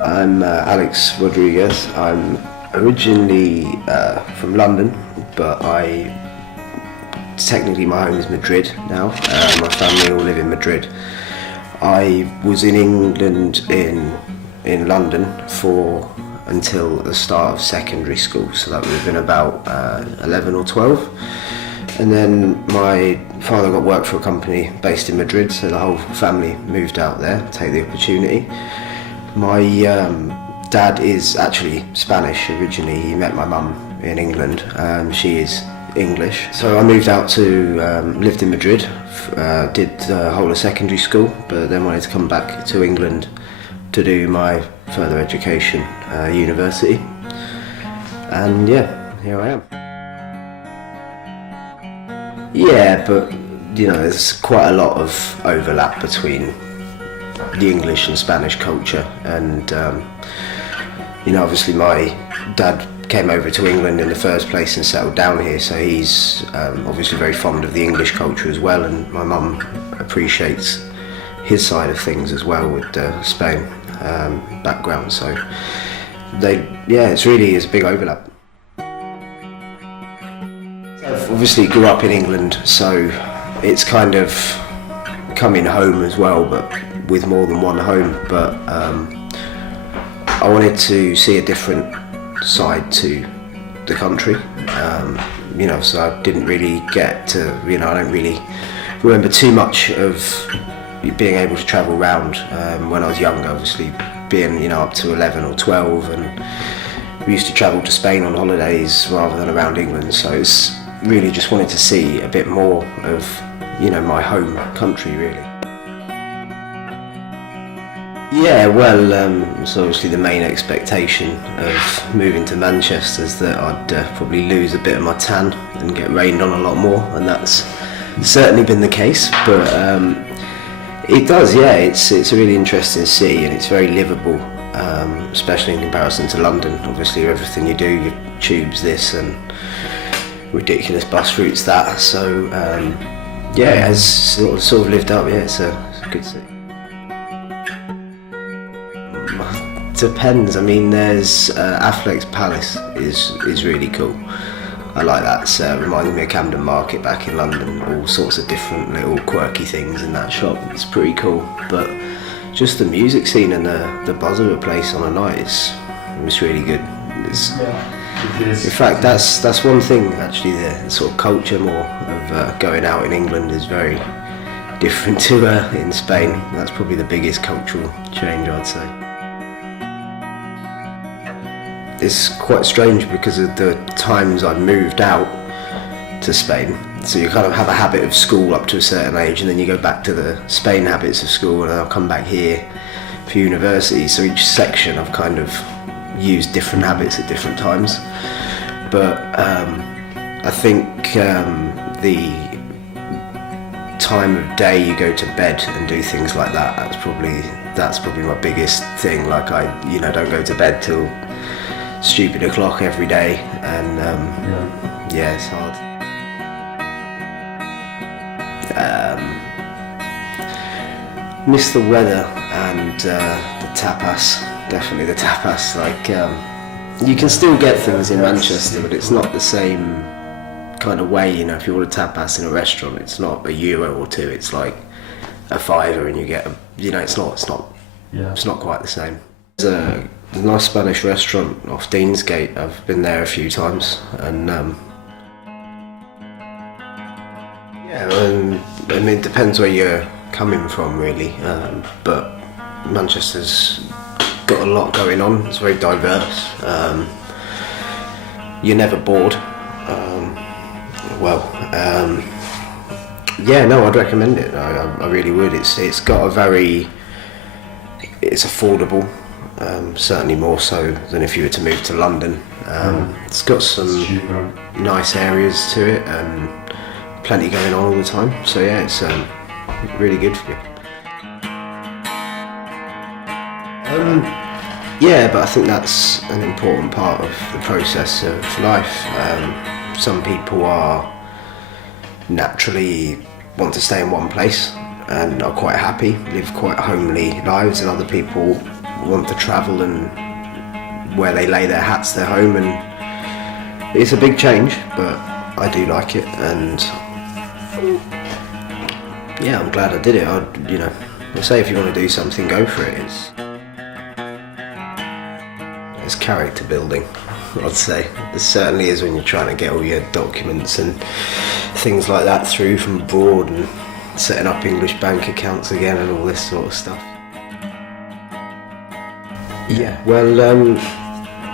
I'm Alex Rodriguez. I'm originally from London, but technically my home is Madrid now. My family all live in Madrid. I was in England in London until the start of secondary school, so that would have been about 11 or 12. And then my father got work for a company based in Madrid, so the whole family moved out there to take the opportunity. My dad is actually Spanish originally. He met my mum in England. She is English. So I moved out to, lived in Madrid, did the whole of secondary school, but then wanted to come back to England to do my further education, university. And yeah, here I am. Yeah, but there's quite a lot of overlap between the English and Spanish culture, and obviously my dad came over to England in the first place and settled down here, so he's obviously very fond of the English culture as well, and my mum appreciates his side of things as well with the Spain background, so it's really is a big overlap. I've obviously grew up in England, so it's kind of coming home as well, but with more than one home. But I wanted to see a different side to the country, so I didn't really get to, I don't really remember too much of being able to travel around when I was younger, obviously being up to 11 or 12, and we used to travel to Spain on holidays rather than around England, so it's really just wanted to see a bit more of my home country really. Yeah, well, so obviously the main expectation of moving to Manchester is that I'd probably lose a bit of my tan and get rained on a lot more, and that's certainly been the case, but it does, yeah, it's a really interesting city and it's very livable, especially in comparison to London. Obviously everything you do, your tubes this and ridiculous bus routes that, so it has sort of lived up, yeah, it's a good city. Depends. I mean, there's Affleck's Palace is really cool. I like that. It reminds me of Camden Market back in London. All sorts of different little quirky things in that shop. It's pretty cool. But just the music scene and the buzz of a place on a night it's really good. In fact, that's one thing actually. The sort of culture more of going out in England is very different to in Spain. That's probably the biggest cultural change, I'd say. It's quite strange because of the times I moved out to Spain. So you kind of have a habit of school up to a certain age, and then you go back to the Spain habits of school, and I'll come back here for university. So each section I've kind of used different habits at different times. But I think the time of day you go to bed and do things like that, that's probably my biggest thing. Like I don't go to bed till stupid o'clock every day, and it's hard. Miss the weather and the tapas, definitely the tapas. Like you can still get things in Manchester, but it's not the same kind of way. If you order tapas in a restaurant, it's not €1 or €2, it's like a £5 and you get it's not quite the same. There's a nice Spanish restaurant off Deansgate. I've been there a few times, and it depends where you're coming from really, but Manchester's got a lot going on. It's very diverse. You're never bored. I'd recommend it. I really would. It's got it's affordable. Certainly more so than if you were to move to London. It's got some nice areas to it and plenty going on all the time. So yeah, it's really good for you. But I think that's an important part of the process of life. Some people are naturally want to stay in one place and are quite happy, live quite homely lives, and other people want to travel, and where they lay their hats, their home, and it's a big change, but I do like it, and yeah, I'm glad I did it. I say if you want to do something, go for it. It's character building, I'd say. It certainly is when you're trying to get all your documents and things like that through from abroad, and setting up English bank accounts again and all this sort of stuff. Yeah, well,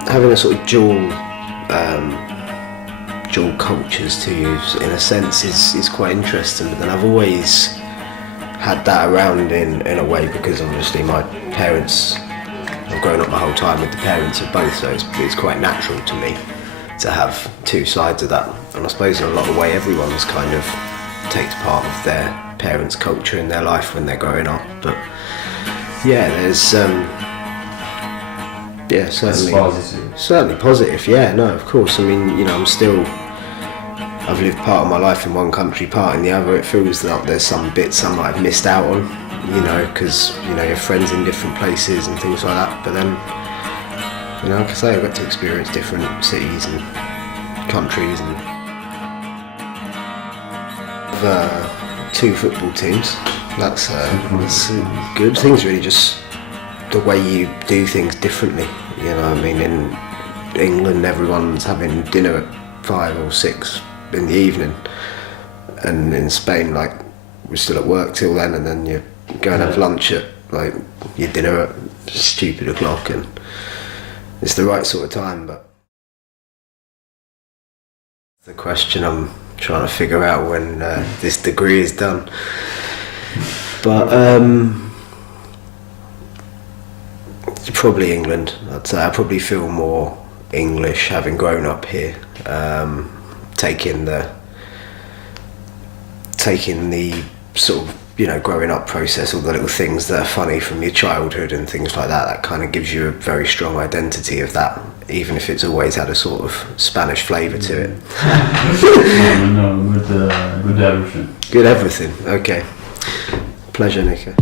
having a sort of dual cultures to use, in a sense, is quite interesting. But then I've always had that around in a way, because obviously my parents, I've grown up my whole time with the parents of both, so it's quite natural to me to have two sides of that. And I suppose in a lot of way everyone's kind of takes part of their parents' culture in their life when they're growing up. But yeah, there's certainly positive. Yeah, no, of course. I mean, I've lived part of my life in one country, part in the other. It feels like there's some bits I might have missed out on, because your friends in different places and things like that. But then, like I say, I got to experience different cities and countries, and two football teams. That's good. Things really just the way you do things differently. I mean, in England, everyone's having dinner at 5 or 6 in the evening, and in Spain, like, we're still at work till then, and then you go and have lunch at your dinner at stupid o'clock, and it's the right sort of time. But the question I'm trying to figure out when this degree is done. But probably England. I'd say I probably feel more English having grown up here, taking the sort of growing up process, all the little things that are funny from your childhood and things like that. That kind of gives you a very strong identity of that, even if it's always had a sort of Spanish flavour to it. Good everything. Good everything. Okay. Pleasure, Nico.